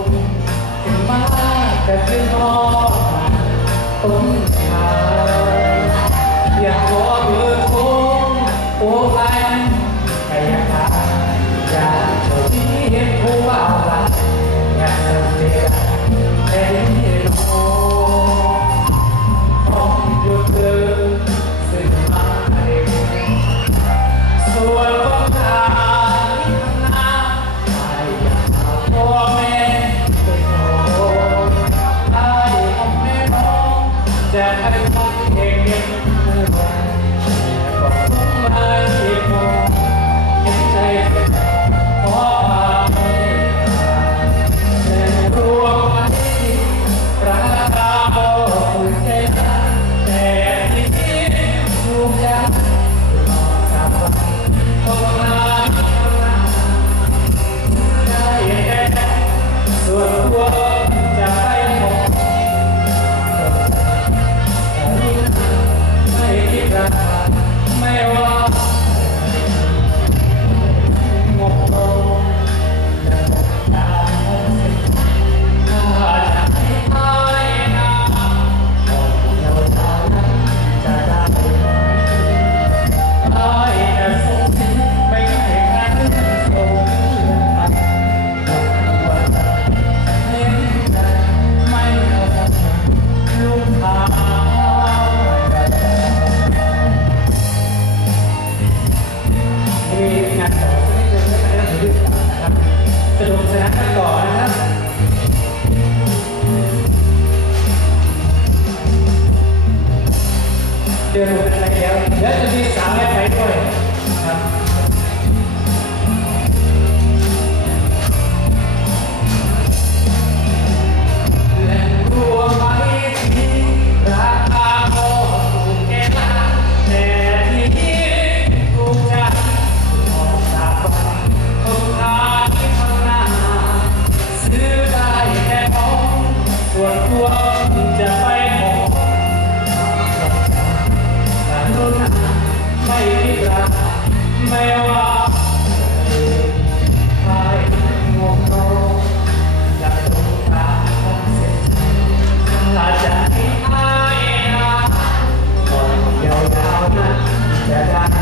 กถึงมากแต่เพื่อนพ่อต้างอยากขอเบอร์โทรโอ้พัแต่อยากถายาจะที่เผู้ว่ารักอากจะเจอ ชมชนะกันก่อนนะครับเดินลงกันไปแล้วเดี๋ยวจะมีสามแม่ไป ส่วนตัวจะไปของแต่รุ่นไม่คิดรักไม่ว่าใครง่งนอนหลับตรงงเส้นอาจให้อายนะก่อนยาวๆนจะได้